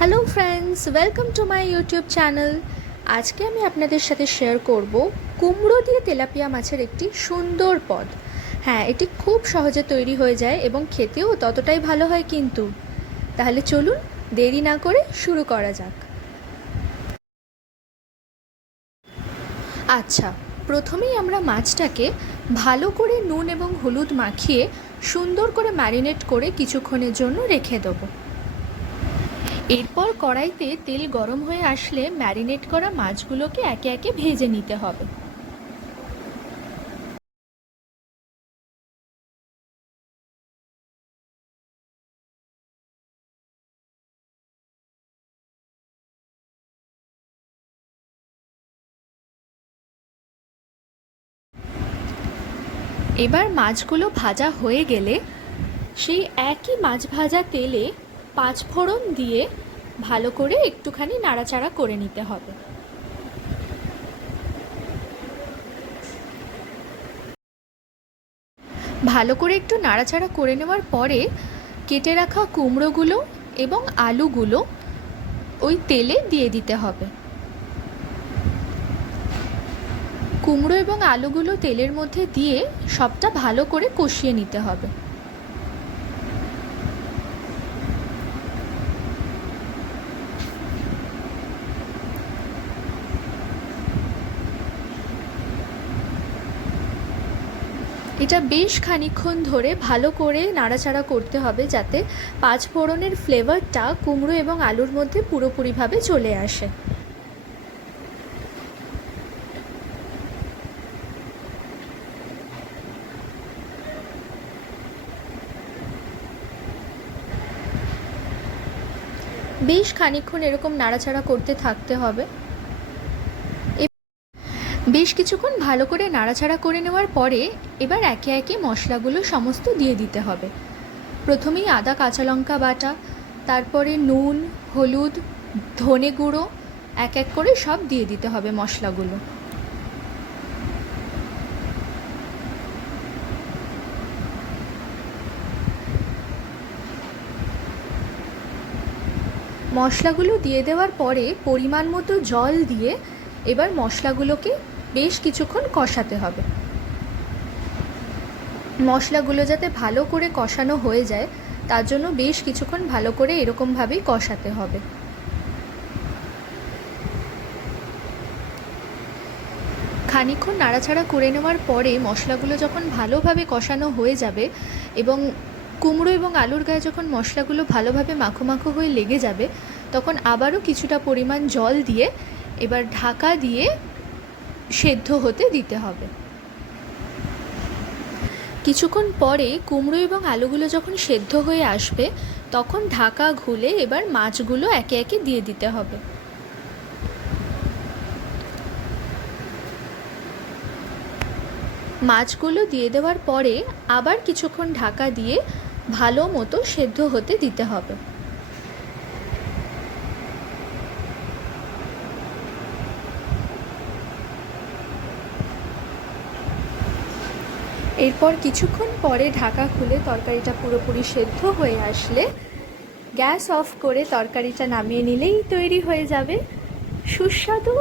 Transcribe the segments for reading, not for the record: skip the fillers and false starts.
Hello friends, welcome to my YouTube channel. আজকে আমি আপনাদের সাথে শেয়ার করব কুমড়ো দিয়ে তেলাপিয়া মাছের একটি সুন্দর পদ। হ্যাঁ, এটি খুব সহজে তৈরি হয়ে যায় এবং খেতেও ততটাই ভালো হয় কিন্তু। তাহলে চলুন দেরি না করে শুরু করা যাক। আচ্ছা, প্রথমেই আমরা মাছটাকে ভালো করে নুন এবং হলুদ মাখিয়ে সুন্দর করে ম্যারিনেট করে কিছুক্ষণের জন্য রেখে দেবো। এরপর কড়াইতে তেল গরম হয়ে আসলে ম্যারিনেট করা মাছগুলোকে একে একে ভেজে নিতে হবে। এবার মাছগুলো ভাজা হয়ে গেলে সেই একই মাছ ভাজা তেলে পাঁচফোড়ন দিয়ে ভালো করে একটুখানি নাড়াচাড়া করে নিতে হবে। ভালো করে একটু নাড়াচাড়া করে নেওয়ার পরে কেটে রাখা কুমড়োগুলো এবং আলুগুলো ওই তেলে দিয়ে দিতে হবে। কুমড়ো এবং আলুগুলো তেলের মধ্যে দিয়ে সবটা ভালো করে কষিয়ে নিতে হবে। এটা বেশ খানিকক্ষণ ধরে ভালো করে নাড়াচাড়া করতে হবে যাতে পাঁচফোড়নের ফ্লেভারটা কুমড়ো এবং আলুর মধ্যে পুরোপুরিভাবে চলে আসে। বেশ খানিকক্ষণ এরকম নাড়াচাড়া করতে থাকতে হবে। বেশ কিছুক্ষণ ভালো করে নাড়াচাড়া করে নেওয়ার পরে এবার একে একে মশলাগুলো সমস্ত দিয়ে দিতে হবে। প্রথমেই আদা কাঁচা লঙ্কা বাটা, তারপরে নুন, হলুদ, ধনে গুঁড়ো এক এক করে সব দিয়ে দিতে হবে মশলাগুলো। মশলাগুলো দিয়ে দেওয়ার পরে পরিমাণ মতো জল দিয়ে এবার মশলাগুলোকে বেশ কিছুক্ষণ কষাতে হবে। মশলাগুলো যাতে ভালো করে কষানো হয়ে যায় তার জন্য বেশ কিছুক্ষণ ভালো করে এরকমভাবেই কষাতে হবে। খানিকক্ষণ নাড়াচাড়া করে নেওয়ার পরে মশলাগুলো যখন ভালোভাবে কষানো হয়ে যাবে এবং কুমড়ো এবং আলুর গায়ে যখন মশলাগুলো ভালোভাবে মাখো মাখো হয়ে লেগে যাবে তখন আবারও কিছুটা পরিমাণ জল দিয়ে এবার ঢাকা দিয়ে সেদ্ধ হতে দিতে হবে। কিছুক্ষণ পরে কুমড়ো এবং আলুগুলো যখন সেদ্ধ হয়ে আসবে তখন ঢাকা খুলে এবার মাছগুলো একে একে দিয়ে দিতে হবে। মাছগুলো দিয়ে দেওয়ার পরে আবার কিছুক্ষণ ঢাকা দিয়ে ভালো মতো সেদ্ধ হতে দিতে হবে। এরপর কিছুক্ষণ পরে ঢাকা খুলে তরকারিটা পুরোপুরি সেদ্ধ হয়ে আসলে গ্যাস অফ করে তরকারিটা নামিয়ে নিলেই তৈরি হয়ে যাবে সুস্বাদু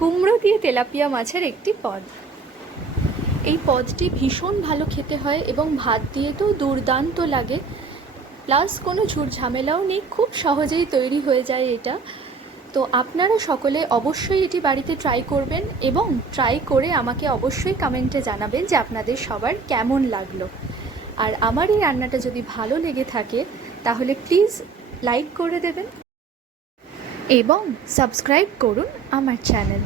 কুমড়ো দিয়ে তেলাপিয়া মাছের একটি পদ। এই পদটি ভীষণ ভালো খেতে হয় এবং ভাত দিয়ে তো দুর্দান্ত লাগে, প্লাস কোনো ঝুট ঝামেলাও নেই, খুব সহজেই তৈরি হয়ে যায় এটা। তো আপনারা সকলে অবশ্যই এটি বাড়িতে ট্রাই করবেন এবং ট্রাই করে আমাকে অবশ্যই কমেন্টে জানাবেন যে আপনাদের সবার কেমন লাগলো। আর আমার এই রান্নাটা যদি ভালো লেগে থাকে তাহলে প্লিজ লাইক করে দেবেন এবং সাবস্ক্রাইব করুন আমার চ্যানেল।